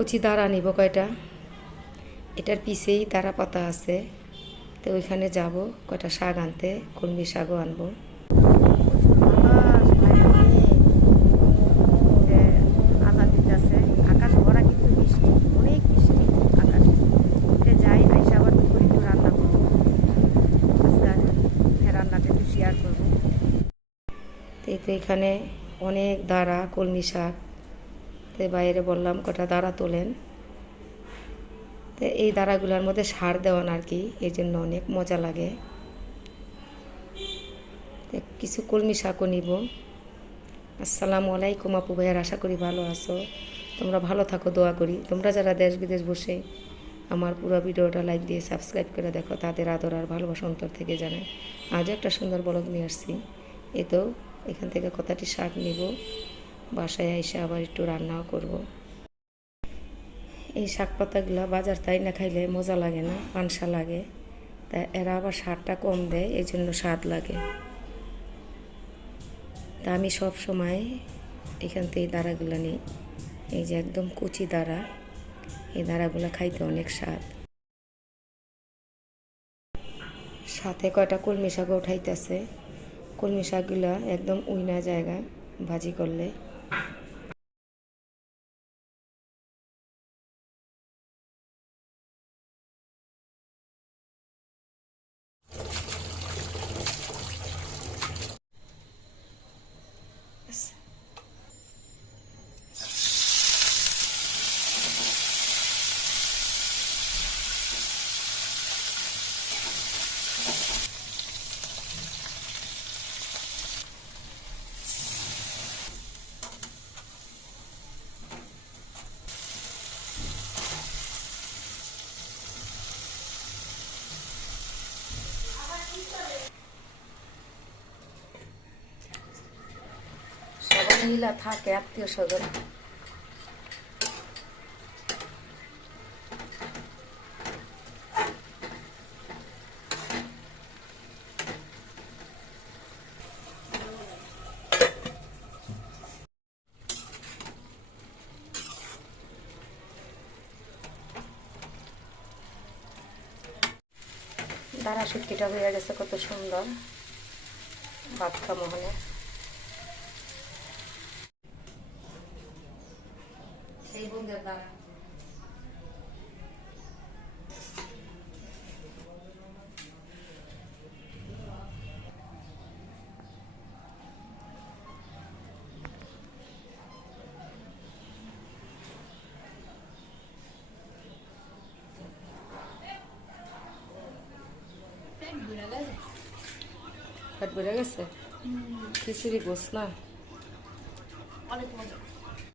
কচি দাঁড়া নিব কয়টা? এটার পিছেই দাঁড়া পাতা আছে। তো ওইখানে যাব, কয়টা শাক আনতে, কলমি শাকও আনব। এখানে অনেক দাঁড়া কলমি শাক। তো বাইরে বললাম, কটা দাঁড়া তোলেন। তো এই দাঁড়াগুলোর মধ্যে সার দেওয়ান আর কি এই জন্য অনেক মজা লাগে। কিছু কলমি শাকও নিব। আসসালামু আলাইকুম আপু ভাইয়ার, আশা করি ভালো আছো। তোমরা ভালো থাকো, দোয়া করি। তোমরা যারা দেশ বিদেশ বসে আমার পুরো ভিডিওটা লাইক দিয়ে সাবস্ক্রাইব করে দেখো, তাদের আদর আর ভালোবাসা অন্তর থেকে জানাই। আজও একটা সুন্দর ব্লগ নিয়ে আসছি। এ তো, এখান থেকে কথাটি শাক নিব। বাসায় এসে আবার একটু রান্নাও করব। এই শাক পাতাগুলো বাজার তাই না খাইলে মজা লাগে না পানসা লাগে। তা এরা আবার সারটা কম দেয়, এই জন্য স্বাদ লাগে। তা আমি সব সময় এখান থেকে দাঁড়াগুলো নিই। এই যে একদম কুচি দাঁড়া এই দাঁড়াগুলো খাইতে অনেক স্বাদ। সাথে কয়টা কলমি শাক উঠাইতেছে। কলমি শাকগুলো একদম উইনা জায়গা ভাজি করলে। মিলা থাকে আত্মীয় স্বজন। দাঁড়া শুটকিটা হয়ে গেছে কত সুন্দর। ভাত খামো হলে সেই বন্ধের দ্বারা পেট বেড়ে গেছে খিচুড়ি গোস না অনেক মজা